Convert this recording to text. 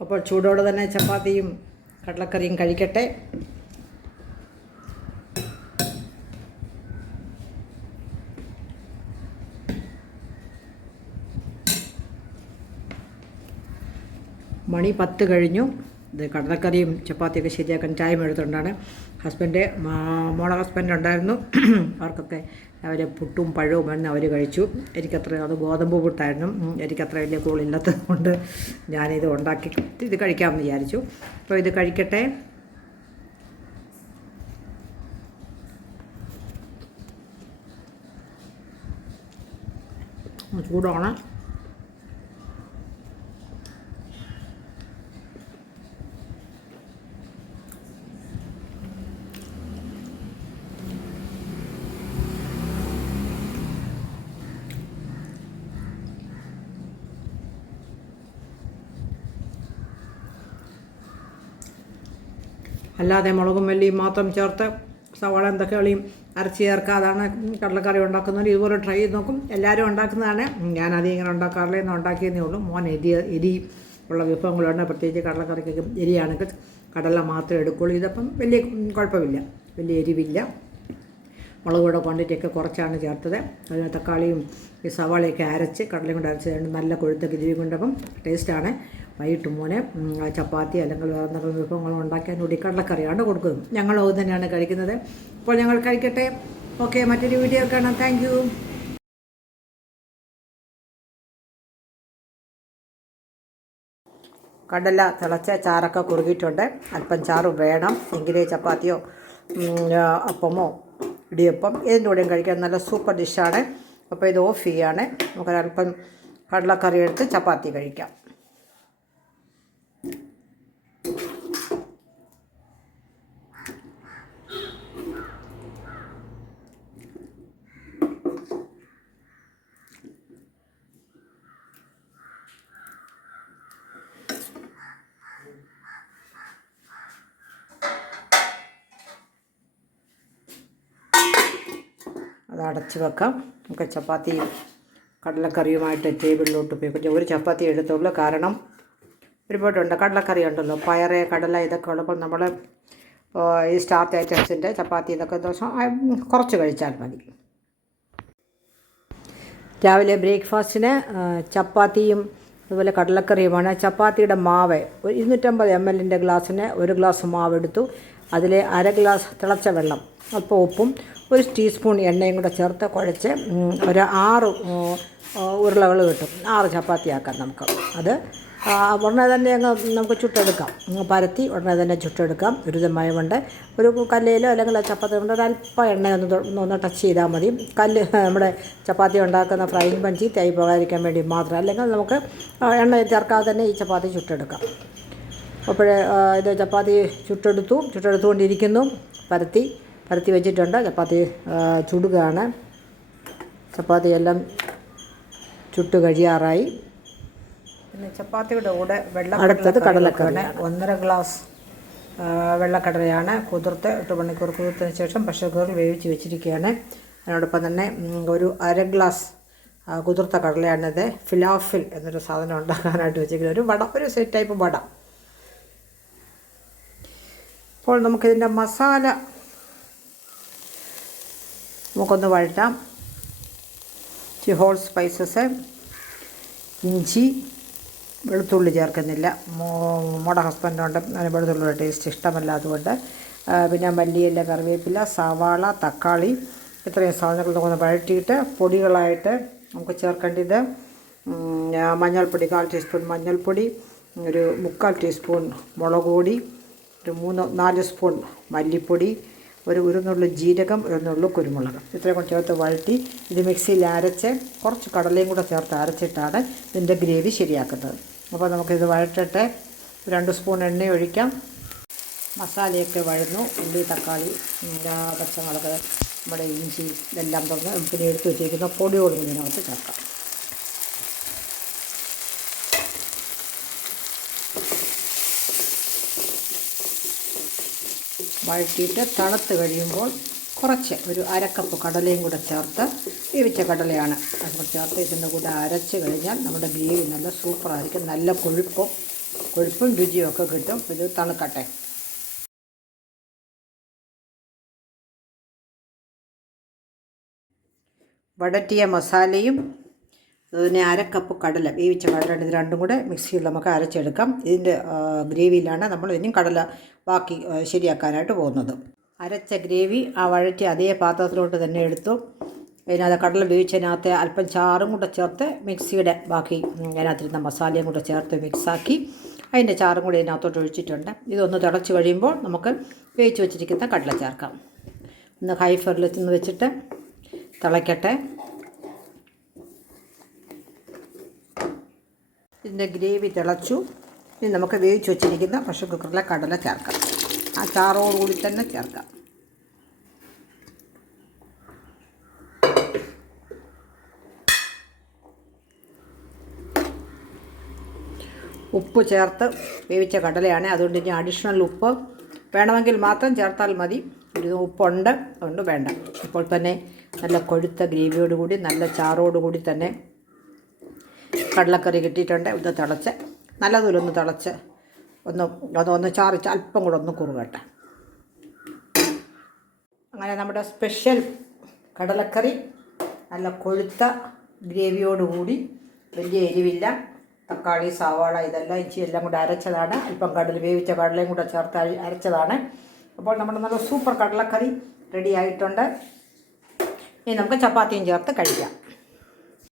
അപ്പോൾ ചൂടോടെ തന്നെ ചപ്പാത്തിയും കടലക്കറിയും കഴിക്കട്ടെ. മണി പത്ത് കഴിഞ്ഞു. ഇത് കടലക്കറിയും ചപ്പാത്തിയൊക്കെ ശരിയാക്കാൻ ടൈം എടുത്തുകൊണ്ടാണ് ഹസ്ബൻഡ് മോളെ ഹസ്ബൻഡ് ഉണ്ടായിരുന്നു. അവർക്കൊക്കെ അവർ പുട്ടും പഴവും എന്ന് അവർ കഴിച്ചു. എനിക്കത്ര അത് ഗോതമ്പ് പുട്ടായിരുന്നു. എനിക്കത്ര വലിയ കൂളില്ലാത്തത് കൊണ്ട് ഞാനിത് ഉണ്ടാക്കി ഇത് കഴിക്കാമെന്ന് വിചാരിച്ചു. അപ്പോൾ ഇത് കഴിക്കട്ടെ. ചൂടാണ്. അല്ലാതെ മുളകും മല്ലിയും മാത്രം ചേർത്ത് സവാള എന്തൊക്കെയും അരച്ച് ചേർക്കാതാണ് കടലക്കറി ഉണ്ടാക്കുന്നത്. ഇതുപോലെ ട്രൈ ചെയ്ത് നോക്കും. എല്ലാവരും ഉണ്ടാക്കുന്നതാണ്. അധികം ഇങ്ങനെ ഉണ്ടാക്കാറില്ല എന്ന് ഉണ്ടാക്കിയതേ ഉള്ളൂ. മോൻ എരി എരി ഉള്ള വിഭവങ്ങളുണ്ട്. പ്രത്യേകിച്ച് കടലക്കറിക്കൊക്കെ എരിയാണെങ്കിൽ കടല മാത്രമേ എടുക്കുള്ളൂ. ഇതപ്പം വലിയ കുഴപ്പമില്ല. വലിയ എരിവില്ല. മുളക് ക്വാണ്ടിറ്റിയൊക്കെ കുറച്ചാണ് ചേർത്തത്. അതിന് തക്കാളിയും ഈ സവാളയൊക്കെ അരച്ച് കടലയും കൊണ്ട് അരച്ച് നല്ല കൊഴുത്ത ഗ്രേവി കൊണ്ടപ്പം ടേസ്റ്റാണ് വൈകിട്ട് മോനെ ചപ്പാത്തി അല്ലെങ്കിൽ വേറെ എന്തെങ്കിലും വിഭവങ്ങൾ ഉണ്ടാക്കാൻ കൂടി കടലക്കറിയാണ് കൊടുക്കുന്നത്. ഞങ്ങൾ അത് തന്നെയാണ് കഴിക്കുന്നത്. അപ്പോൾ ഞങ്ങൾ കഴിക്കട്ടെ. ഓക്കെ മറ്റൊരു വീഡിയോ കാണാം. താങ്ക് കടല തിളച്ച ചാറൊക്കെ കുറുകിയിട്ടുണ്ട്. അല്പം ചാറ് വേണം. എങ്കിലേ ചപ്പാത്തിയോ അപ്പമോ ഇടിയപ്പം ഇതിന്റെ കൂടെയും കഴിക്കാൻ നല്ല സൂപ്പർ ഡിഷാണ് അപ്പോൾ ഇത് ഓഫ് ചെയ്യാണ്. നമുക്കൊരല്പം കടലക്കറി എടുത്ത് ചപ്പാത്തി കഴിക്കാം. അത് അടച്ച് വെക്കാം. നമുക്ക് ചപ്പാത്തി കടലക്കറിയുമായിട്ട് ടേബിളിലോട്ട് പോയി പിന്നെ ഒരു ചപ്പാത്തി എടുത്തുള്ളൂ. കാരണം ഒരുപാടുണ്ട്. കടലക്കറി ഉണ്ടല്ലോ. പയറ് കടല ഇതൊക്കെ ഉള്ളപ്പോൾ നമ്മൾ ഈ സ്റ്റാർട്ട് ഐറ്റംസിന്റെ ചപ്പാത്തി ഇതൊക്കെ ദിവസം കുറച്ച് കഴിച്ചാൽ മതി. രാവിലെ ബ്രേക്ക്ഫാസ്റ്റിന് ചപ്പാത്തിയും അതുപോലെ കടലക്കറിയുമാണ്. ചപ്പാത്തിയുടെ മാവ് ഇരുന്നൂറ്റമ്പത് എം എല്ലിന്റെ ഗ്ലാസ്സിന് ഒരു ഗ്ലാസ് മാവ് എടുത്തു അതിൽ അര ഗ്ലാസ് തിളച്ച വെള്ളം അല്പം ഉപ്പും ഒരു ടീസ്പൂൺ എണ്ണയും കൂടെ ചേർത്ത് കുഴച്ച് ഒരു ആറ് ഉരുളകൾ കിട്ടും ആറ് ചപ്പാത്തി ആക്കാം നമുക്ക്. അത് ഉടനെ തന്നെ അങ്ങ് നമുക്ക് ചുട്ടെടുക്കാം. പരത്തി ഉടനെ തന്നെ ചുട്ടെടുക്കാം. ഒരു കൊണ്ട് ഒരു കല്ലിലോ അല്ലെങ്കിൽ ചപ്പാത്തി കൊണ്ട് ഒരല്പം എണ്ണ ഒന്ന് ടച്ച് ചെയ്താൽ മതി. കല്ല് നമ്മുടെ ചപ്പാത്തി ഉണ്ടാക്കുന്ന ഫ്രൈയിങ് പഞ്ചി തൈ പോകാതിരിക്കാൻ വേണ്ടി മാത്രം. അല്ലെങ്കിൽ നമുക്ക് എണ്ണ ചേർക്കാതെ തന്നെ ഈ ചപ്പാത്തി ചുട്ടെടുക്കാം. അപ്പോഴേ ഇത് ചപ്പാത്തി ചുട്ടെടുത്തു ചുട്ടെടുത്തുകൊണ്ടിരിക്കുന്നു. പരത്തി പരത്തി വെച്ചിട്ടുണ്ട്. ചപ്പാത്തി ചുടുകയാണ്. ചപ്പാത്തി എല്ലാം ചുട്ട് കഴിയാറായി. പിന്നെ ചപ്പാത്തിയുടെ കൂടെ വെള്ളം അടുത്തത് കടലക്കറി. ഒന്നര ഗ്ലാസ് വെള്ളക്കടലയാണ് കുതിർത്ത് എട്ട് മണിക്കൂർ കുതിർത്തതിന് ശേഷം പ്രഷർ കുക്കറിൽ വേവിച്ച് വെച്ചിരിക്കുകയാണ്. അതിനോടൊപ്പം തന്നെ ഒരു അര ഗ്ലാസ് കുതിർത്ത കടലയാണിത്. ഫിലാഫിൽ എന്നൊരു സാധനം ഉണ്ടാക്കാനായിട്ട് വെച്ചിരിക്കുന്നത്. ഒരു വട ഒരു സെറ്റ് ടൈപ്പ് വട. അപ്പോൾ നമുക്കിതിന്റെ മസാല നമുക്കൊന്ന് വഴറ്റാം. ഹോൾ സ്പൈസസ് ഇഞ്ചി വെളുത്തുള്ളി ചേർക്കുന്നില്ല. മോടെ ഹസ്ബൻഡുണ്ട് വെളുത്തുള്ളിയുടെ ടേസ്റ്റ് ഇഷ്ടമല്ല അതുകൊണ്ട് പിന്നെ മല്ലിയല്ല കറിവേപ്പില സവാള തക്കാളി ഇത്രയും സാധനങ്ങൾ നമുക്കൊന്ന് വഴറ്റിയിട്ട് പൊടികളായിട്ട് നമുക്ക് ചേർക്കേണ്ടത് മഞ്ഞൾപ്പൊടി കാൽ ടീസ്പൂൺ മഞ്ഞൾപ്പൊടി ഒരു മുക്കാൽ ടീസ്പൂൺ മുളക് പൊടി ഒരു മൂന്ന് നാല് സ്പൂൺ മല്ലിപ്പൊടി ഒരു ഒരു നുള്ളു ജീരകം ഒരു നുള്ളു കുരുമുളക്. ഇത്രയും കൂടെ ചേർത്ത് വഴറ്റി ഇത് മിക്സിയിൽ അരച്ച് കുറച്ച് കടലയും കൂടെ ചേർത്ത് അരച്ചിട്ടാണ് ഇതിന്റെ ഗ്രേവി ശരിയാക്കുന്നത്. അപ്പോൾ നമുക്കിത് വഴറ്റട്ടെ രണ്ട് സ്പൂൺ എണ്ണ ഒഴിക്കാം. മസാലയൊക്കെ വഴന്നു. ഉള്ളി തക്കാളി എല്ലാ പച്ചമുളക് നമ്മുടെ ഇഞ്ചി ഇതെല്ലാം തുറന്ന് പിന്നെ എടുത്ത് വെച്ചിരിക്കുന്ന പൊടിയോടും ഇതിനകത്ത് ചേർക്കാം. വഴറ്റിയിട്ട് തണുത്ത് കഴിയുമ്പോൾ കുറച്ച് ഒരു അരക്കപ്പ് കടലയും കൂടെ ചേർത്ത് വേവിച്ച കടലയാണ്. അതുകൂടെ ചേർത്ത് ഇതിന്റെ കൂടെ അരച്ച് കഴിഞ്ഞാൽ നമ്മുടെ ഗ്രേവി നല്ല സൂപ്പറായിരിക്കും. നല്ല കൊഴുപ്പും കൊഴുപ്പും രുചിയും ഒക്കെ കിട്ടും. ഇത് തണുക്കട്ടെ. വടറ്റിയ മസാലയും അതിന് അരക്കപ്പ് കടല വേവിച്ച കടല ഇത് രണ്ടും കൂടെ മിക്സിയിൽ നമുക്ക് അരച്ചെടുക്കാം. ഇതിന്റെ ഗ്രേവിയിലാണ് നമ്മൾ ഇനിയും കടല ബാക്കി ശരിയാക്കാനായിട്ട് പോകുന്നത്. അരച്ച ഗ്രേവി ആ വഴറ്റി അതേ പാത്രത്തിലോട്ട് തന്നെ എടുത്തു. അതിനകത്ത് കടല വേവിച്ചതിനകത്ത് അല്പം ചാറും കൂടെ ചേർത്ത് മിക്സിയുടെ ബാക്കി അതിനകത്തിരുന്ന മസാലയും കൂടെ ചേർത്ത് മിക്സാക്കി അതിന്റെ ചാറും കൂടി ഇതിനകത്തോട്ട് ഒഴിച്ചിട്ടുണ്ട്. ഇതൊന്ന് തിളച്ച് കഴിയുമ്പോൾ നമുക്ക് വേവിച്ച് വെച്ചിരിക്കുന്ന കടല ചേർക്കാം. ഒന്ന് ഹൈ ഫ്ലെയിമിൽ വെച്ചിട്ട് തിളയ്ക്കട്ടെ ഇതിന്റെ ഗ്രേവി തിളച്ചു. ഇനി നമുക്ക് വേവിച്ച് വെച്ചിരിക്കുന്ന പ്രഷർ കുക്കറിലെ കടല ചേർക്കാം. ആ ചാറോടുകൂടി തന്നെ ചേർക്കാം. ഉപ്പ് ചേർത്ത് വേവിച്ച കടലയാണ്. അതുകൊണ്ട് ഇനി അഡീഷണൽ ഉപ്പ് വേണമെങ്കിൽ മാത്രം ചേർത്താൽ മതി. ഒരു ഉപ്പുണ്ട് അതുകൊണ്ട് വേണ്ട. ഇപ്പോൾ തന്നെ നല്ല കൊഴുത്ത ഗ്രേവിയോടുകൂടി നല്ല ചാറോടുകൂടി തന്നെ കടലക്കറി കിട്ടിയിട്ടുണ്ട്. ഒന്ന് തിളച്ച് നല്ലതുപോലെ ഒന്ന് തിളച്ച് ഒന്ന് അതൊന്ന് ചാറിച്ച് അല്പം കൂടെ ഒന്ന് കുറുകട്ടെ. അങ്ങനെ നമ്മുടെ സ്പെഷ്യൽ കടലക്കറി നല്ല കൊഴുത്ത ഗ്രേവിയോടുകൂടി വലിയ എരിവില്ല. തക്കാളി സവാള ഇതെല്ലാം ഇഞ്ചി എല്ലാം കൂടെ അരച്ചതാണ്. അല്പം കടൽ വേവിച്ച കടലയും കൂടെ ചേർത്ത് അരച്ചതാണ്. അപ്പോൾ നമ്മുടെ നല്ല സൂപ്പർ കടലക്കറി റെഡി ആയിട്ടുണ്ട്. ഇനി നമുക്ക് ചപ്പാത്തിയും ചേർത്ത് കഴിക്കാം.